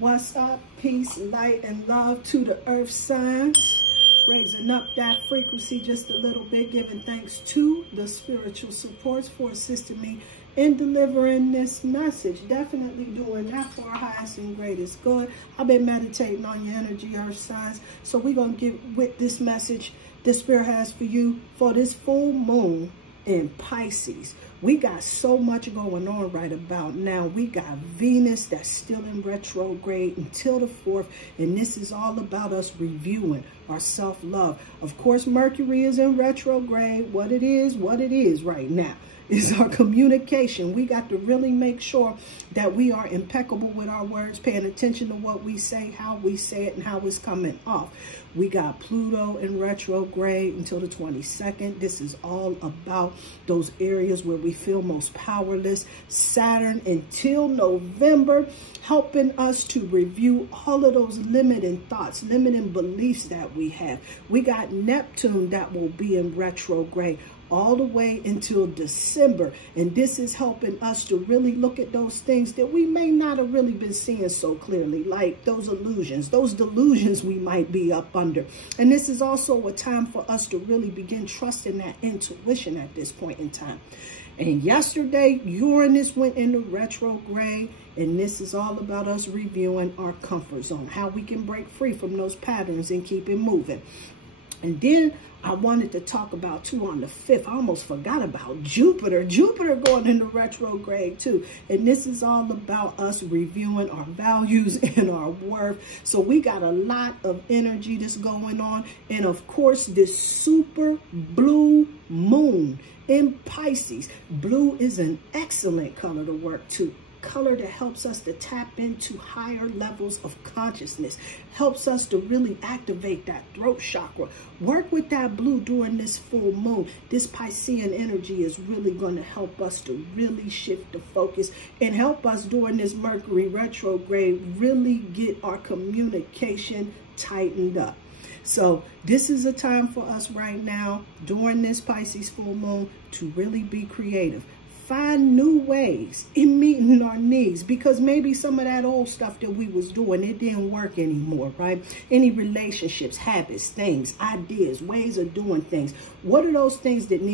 What's up? Peace, light, and love to the earth signs. Raising up that frequency just a little bit, giving thanks to the spiritual supports for assisting me in delivering this message. Definitely doing that for our highest and greatest good. I've been meditating on your energy, earth signs. So we're going to get with this message the spirit has for you for this full moon in Pisces. We got so much going on right about now. We got Venus that's still in retrograde until the 4th. And this is all about us reviewing our self-love. Of course, Mercury is in retrograde. What it is right now is our communication. We got to really make sure that we are impeccable with our words, paying attention to what we say, how we say it, and how it's coming off. We got Pluto in retrograde until the 22nd. This is all about those areas where we feel most powerless. Saturn until November, helping us to review all of those limiting thoughts, limiting beliefs that we have. We got Neptune that will be in retrograde all the way until December. And this is helping us to really look at those things that we may not have really been seeing so clearly, like those illusions, those delusions we might be up under. And this is also a time for us to really begin trusting that intuition at this point in time. And yesterday, Uranus went into retrograde, and this is all about us reviewing our comfort zone, how we can break free from those patterns and keep it moving. And then I wanted to talk about, too, on the 5th, I almost forgot about Jupiter. Jupiter going into retrograde, too. And this is all about us reviewing our values and our worth. So we got a lot of energy that's going on. And, of course, this super blue moon in Pisces. Blue is an excellent color to work to. Color that helps us to tap into higher levels of consciousness, helps us to really activate that throat chakra. Work with that blue during this full moon. This Piscean energy is really going to help us to really shift the focus and help us during this Mercury retrograde really get our communication tightened up. So this is a time for us right now during this Pisces full moon to really be creative. Find new ways in meeting our needs, because maybe some of that old stuff that we was doing, it didn't work anymore, right? Any relationships, habits, things, ideas, ways of doing things. What are those things that we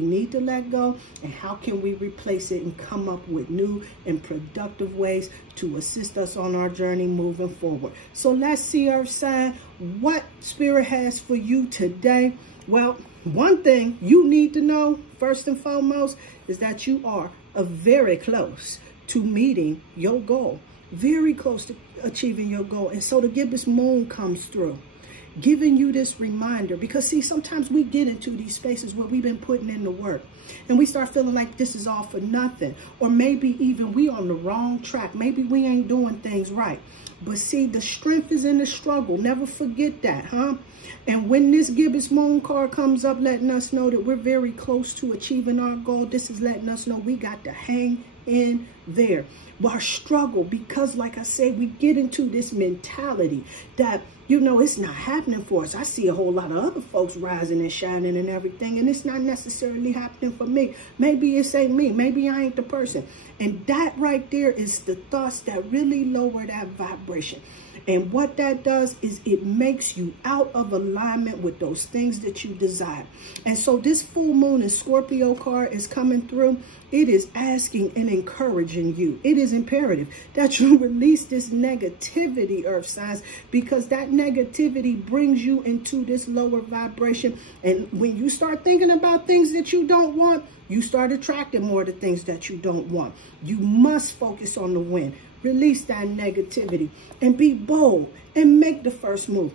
need to let go, and how can we replace it and come up with new and productive ways to assist us on our journey moving forward? So let's see, Earth sign, what Spirit has for you today. Well, one thing you need to know, first and foremost, is that you are very close to meeting your goal. Very close to achieving your goal. And so the gibbous moon comes through, giving you this reminder. Because, see, sometimes we get into these spaces where we've been putting in the work, and we start feeling like this is all for nothing. Or maybe even we on the wrong track. Maybe we ain't doing things right. But see, the strength is in the struggle. Never forget that, huh? And when this gibbous moon card comes up, letting us know that we're very close to achieving our goal, this is letting us know we got to hang in there. But our struggle, because like I said, we get into this mentality that, you know, it's not happening for us. I see a whole lot of other folks rising and shining and everything, and it's not necessarily happening for me. Maybe it ain't me. Maybe I ain't the person. And that right there is the thoughts that really lower that vibration. And what that does is it makes you out of alignment with those things that you desire. And so this full moon and Scorpio card is coming through. It is asking and encouraging you. It is imperative that you release this negativity, Earth signs, because that negativity brings you into this lower vibration. And when you start thinking about things that you don't want, you start attracting more of the things that you don't want. You must focus on the win. Release that negativity and be bold and make the first move.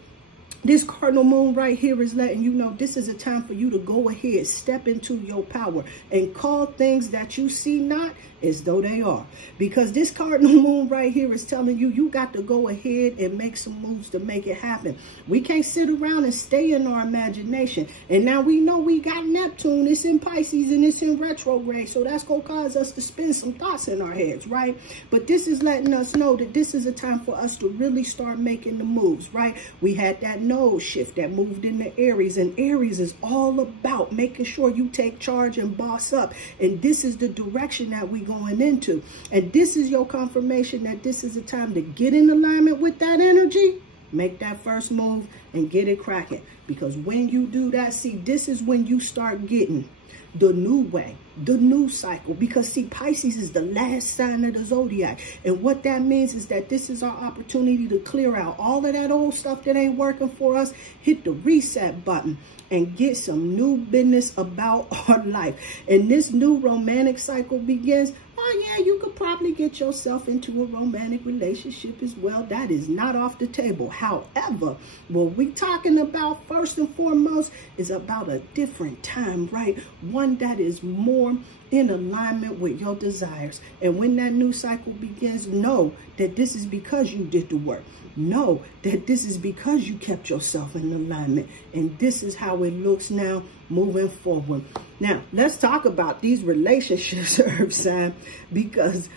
This cardinal moon right here is letting you know this is a time for you to go ahead, step into your power, and call things that you see not as though they are. Because this cardinal moon right here is telling you, you got to go ahead and make some moves to make it happen. We can't sit around and stay in our imagination. And now we know we got Neptune. It's in Pisces and it's in retrograde. So that's going to cause us to spin some thoughts in our heads, right? But this is letting us know that this is a time for us to really start making the moves, right? We had that node shift that moved into Aries. And Aries is all about making sure you take charge and boss up. And this is the direction that we're going into. And this is your confirmation that this is a time to get in alignment with that energy. Make that first move and get it cracking. Because when you do that, see, this is when you start getting the new way, the new cycle. Because see, Pisces is the last sign of the zodiac. And what that means is that this is our opportunity to clear out all of that old stuff that ain't working for us, hit the reset button, and get some new business about our life. And this new romantic cycle begins. Oh yeah, you could probably get yourself into a romantic relationship as well. That is not off the table. However, what we're talking about first and foremost is about a different time, right? One that is more in alignment with your desires. And when that new cycle begins, know that this is because you did the work. Know that this is because you kept yourself in alignment. And this is how it looks now moving forward. Now, let's talk about these relationships, Earth sign, because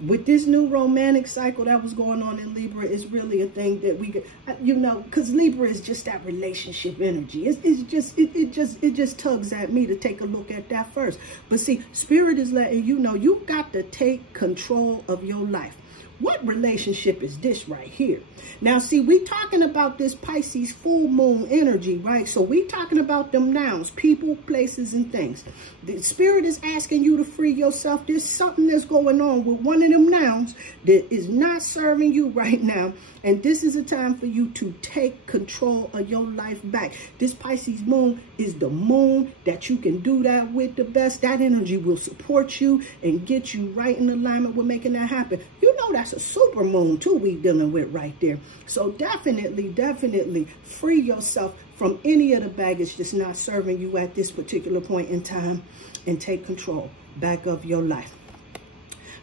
with this new romantic cycle that was going on in Libra, is really a thing that we could, you know, because Libra is just that relationship energy. It just tugs at me to take a look at that first. But see, Spirit is letting you know you got to take control of your life. What relationship is this right here? Now, see, we talking about this Pisces full moon energy, right? So we talking about them nouns, people, places, and things. The Spirit is asking you to free yourself. There's something that's going on with one of them nouns that is not serving you right now. And this is a time for you to take control of your life back. This Pisces moon is the moon that you can do that with the best. That energy will support you and get you right in alignment with making that happen. You know that's a super moon too we dealing with right there. So definitely free yourself from any of the baggage that's not serving you at this particular point in time and take control back of your life.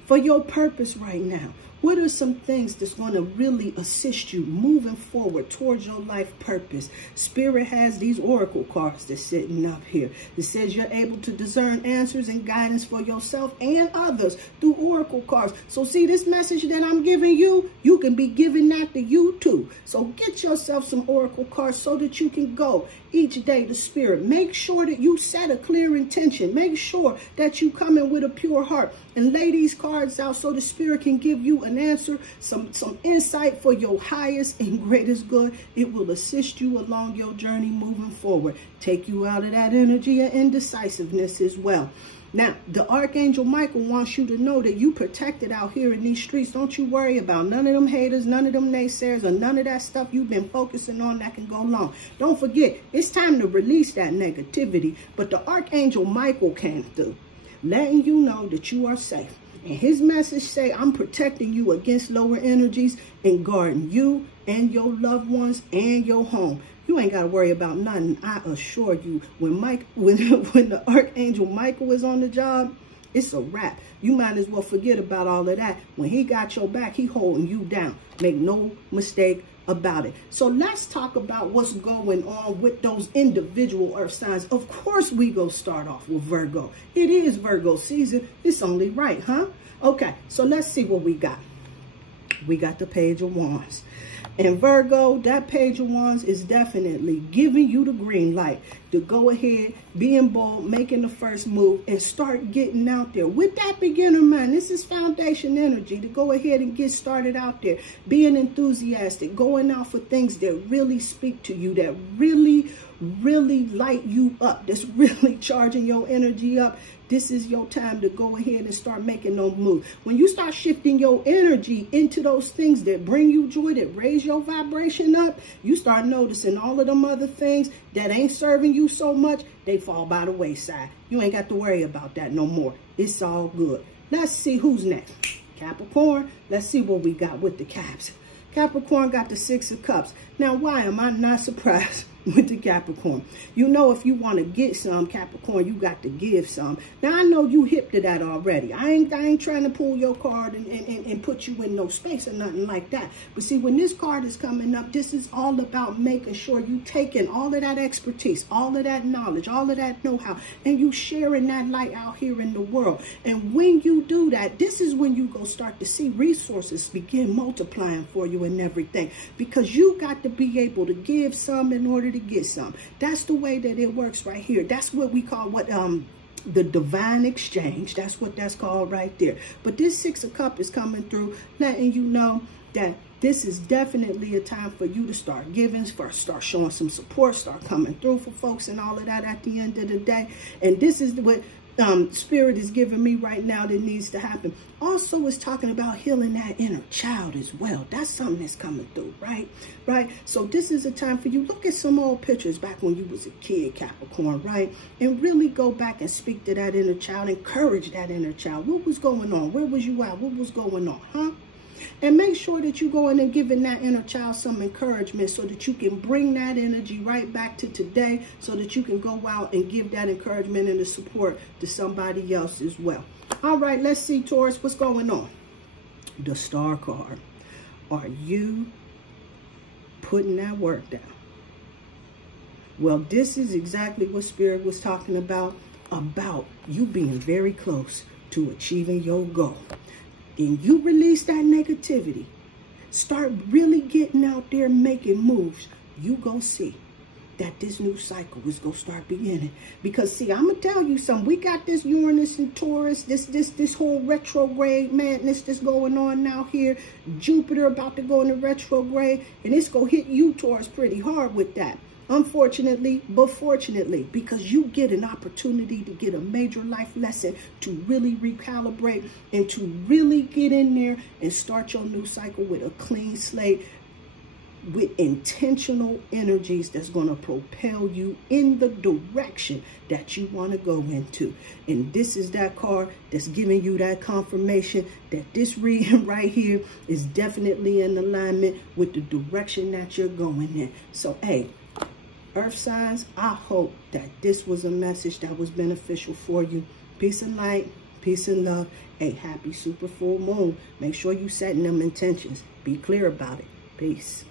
For your purpose right now, what are some things that's going to really assist you moving forward towards your life purpose? Spirit has these oracle cards that's sitting up here. It says you're able to discern answers and guidance for yourself and others through oracle cards. So see, this message that I'm giving you, you can be giving that to you too. So get yourself some oracle cards so that you can go each day to Spirit. Make sure that you set a clear intention. Make sure that you come in with a pure heart and lay these cards out so the Spirit can give you an answer, some insight for your highest and greatest good. It will assist you along your journey moving forward. Take you out of that energy of indecisiveness as well. Now, the Archangel Michael wants you to know that you protected out here in these streets. Don't you worry about none of them haters, none of them naysayers, or none of that stuff you've been focusing on that can go long. Don't forget, it's time to release that negativity. But the Archangel Michael came through, letting you know that you are safe. And his message say, I'm protecting you against lower energies and guarding you and your loved ones and your home. You ain't got to worry about nothing. I assure you, when the Archangel Michael is on the job, it's a wrap. You might as well forget about all of that. When he got your back, he holding you down. Make no mistake about it. So let's talk about what's going on with those individual earth signs. Of course, we go start off with Virgo. It is Virgo season. It's only right, huh? Okay, so let's see what we got. We got the Page of Wands. And Virgo, that Page of Wands is definitely giving you the green light to go ahead, being bold, making the first move, and start getting out there. With that beginner mind, this is foundation energy to go ahead and get started out there. Being enthusiastic, going out for things that really speak to you, that really light you up, that's really charging your energy up. This is your time to go ahead and start making those moves. When you start shifting your energy into those things that bring you joy, that raise your vibration up, you start noticing all of them other things that ain't serving you so much, they fall by the wayside. You ain't got to worry about that no more. It's all good. Let's see who's next. Capricorn. Let's see what we got with the Caps. Capricorn got the Six of Cups. Now, why am I not surprised with the Capricorn. You know, if you want to get some, Capricorn, you got to give some. Now, I know you hip to that already. I ain't trying to pull your card and put you in no space or nothing like that. But see, when this card is coming up, this is all about making sure you taking all of that expertise, all of that knowledge, all of that know-how, and you sharing that light out here in the world. And when you do that, this is when you go start to see resources begin multiplying for you and everything, because you got to be able to give some in order to get some. That's the way that it works right here. That's what we call the divine exchange. That's what that's called right there. But this Six of Cups is coming through, letting you know that this is definitely a time for you to start giving, start showing some support, start coming through for folks and all of that at the end of the day. And this is what Spirit is giving me right now that needs to happen. Also, it's talking about healing that inner child as well. That's something that's coming through, right? So this is a time for you. Look at some old pictures back when you was a kid, Capricorn, right? And really go back and speak to that inner child. Encourage that inner child. What was going on? Where was you at? What was going on, huh? And make sure that you go in and giving that inner child some encouragement so that you can bring that energy right back to today, so that you can go out and give that encouragement and the support to somebody else as well. All right, let's see, Taurus, what's going on? The Star card. Are you putting that work down? Well, this is exactly what Spirit was talking about you being very close to achieving your goal. And you release that negativity, start really getting out there making moves, you go see that this new cycle is going to start beginning. Because see, I'm going to tell you something. We got this Uranus and Taurus, this whole retrograde madness that's going on now here. Jupiter about to go into retrograde, and it's going to hit you, Taurus, pretty hard with that. Unfortunately, but fortunately, because you get an opportunity to get a major life lesson, to really recalibrate and to really get in there and start your new cycle with a clean slate, with intentional energies that's going to propel you in the direction that you want to go into. And this is that card that's giving you that confirmation that this reading right here is definitely in alignment with the direction that you're going in. So, hey, Earth signs, I hope that this was a message that was beneficial for you. Peace and light, peace and love. A happy super full moon. Make sure you setting them intentions. Be clear about it. Peace.